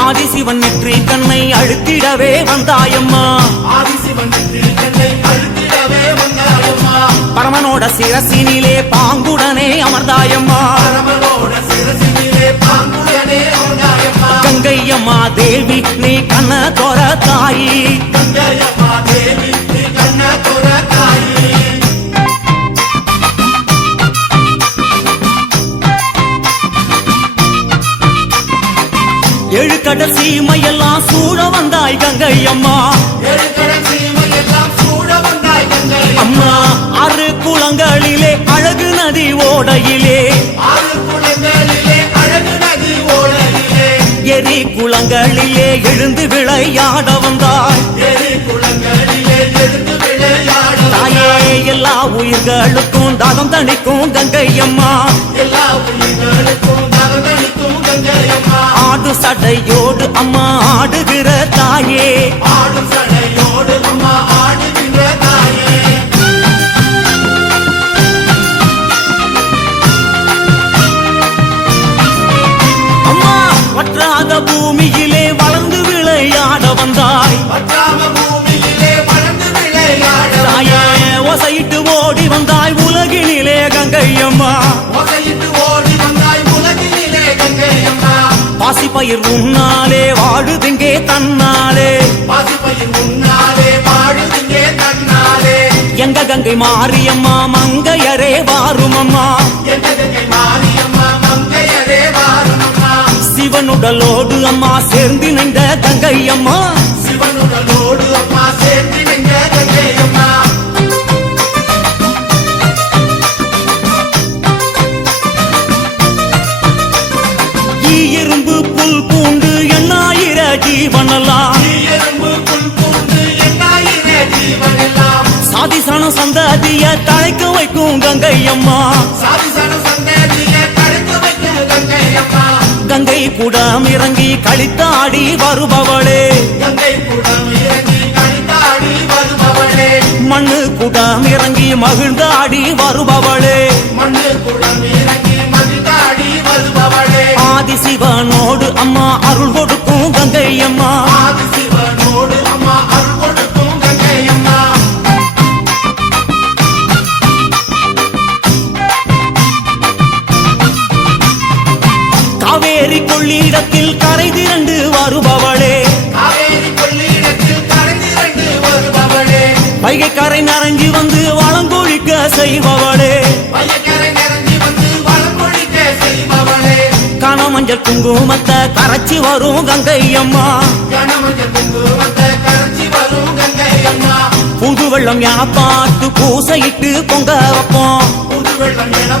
ஆதிசிவன் நெற்றி கண்ணை அழுத்திடவே வந்தாயம்மா. ஆதிசிவன் நெற்றி கண்ணை அழுத்திடவே வந்தாயம்மா. பரமனோட சிரசினிலே பாங்குடனே அமர்ந்தாயம்மா. பரமனோட சிரசினிலே பாங்குடனே அமர்ந்தாயம்மா. கங்கையம்மா தேவி நீ கண்ண தோர தாயி. கங்கையம்மா தேவி நீ கண்ண தோர தாயி. ஏழு கடல் சீமையெல்லாம் சூழ வந்தாய் கங்கையம்மா. ஏழு கடல் சீமையெல்லாம் சூழ வந்தாய் கங்கையம்மா. அம்மா ஆறு குளங்களிலே அழகு நதி ஓடையிலே. ஆறு குளங்களிலே அழகு நதி ஓடையிலே. எரி குளங்களிலே எழுந்து விளையாட வந்தாய். எரி குளங்களிலே எழுந்து விளையாட தாயே எல்லா உயிர்களுக்கும் தாகம் தணிக்கும் கங்கையம்மா. எல்லா உயிர்களுக்கும் தாகம் தணிக்கும் கங்கையம்மா. ஆடு சடையோடு அம்மா ஆடுகிற தாயே. ஆடும் சடையோடு அம்மா ஆடுகின்ற தாயே. அம்மா வற்றாத பூமியிலே வளர்ந்து விளையாட வந்தாய். வற்றாத பூமியிலே வளர்ந்து விளையாட தாயே ஓசையிட்டு ஓடி வந்தாய் உலகினிலே கங்கையம்மா. ஓசையிட்டு ஓடி வந்தாய் உலகினிலே கங்கையம்மா. பாசிப்பயிர் உன்னாலே வாழுதிங்கே தன்னாலே. பாசிப்பயிர் உன்னாலே வாழுதிங்கே தன்னாலே. எங்க கங்கை மாரியம்மா மங்கையரே வாருமம்மா. எங்க கங்கை மாரியம்மா மங்கையரே வாருமம்மா. சிவனுடலோடு அம்மா சேர்ந்து நின்ற கங்கையம்மா. சிவனுடலோடு அம்மா சேர்ந்து நின்ற கங்கையம்மா. எறும்பு புல் பூண்டு எண்ணாயிர ஜீவனெல்லாம். எறும்பு புல் பூண்டு எண்ணாயிர ஜீவனெல்லாம். சாதிசன சந்ததிய தழைக்க வைக்கும் கங்கையம்மா. சாதிசன சந்ததிய தழைக்க வைக்கும் கங்கையம்மா. கங்கை குடம் இறங்கி களித்தாடி வருபவளே. கங்கை குடம் இறங்கி களித்தாடி வருபவளே. மண்ணு குடம் இறங்கி மகிழ்ந்தாடி வருபவளே. மண்ணு குடம் இறங்கி மகிழ்ந்தாடி வருபவளே. ஆதிசிவனோடு அம்மா அருள் கொடுக்கும் கங்கையம்மா. ஆதிசிவனோடு அம்மா அருள் கொடுக்கும் கங்கையம்மா. காவேரி கொள்ளிடத்தில் கரை திரண்டு வருபவளே. காவேரி கொள்ளிடத்தில் கரை திரண்டு வருபவளே. வைகை கரை நரஞ்சி வந்து வளங்கொழிக்க செய்பவளே. வையக்கரை நிரம்பி வந்து வளம்பொழிக்க செய்பவளே. கனமஞ்சள் குங்குமத்தை கரைச்சி வரும் கங்கையம்மா. கனமஞ்சள் குங்குமத்தை கரைச்சி வரும் கங்கையம்மா. புது வெள்ளம் என பாட்டு பூசையிட்டு பொங்க வைப்போம். புது வெள்ளம் என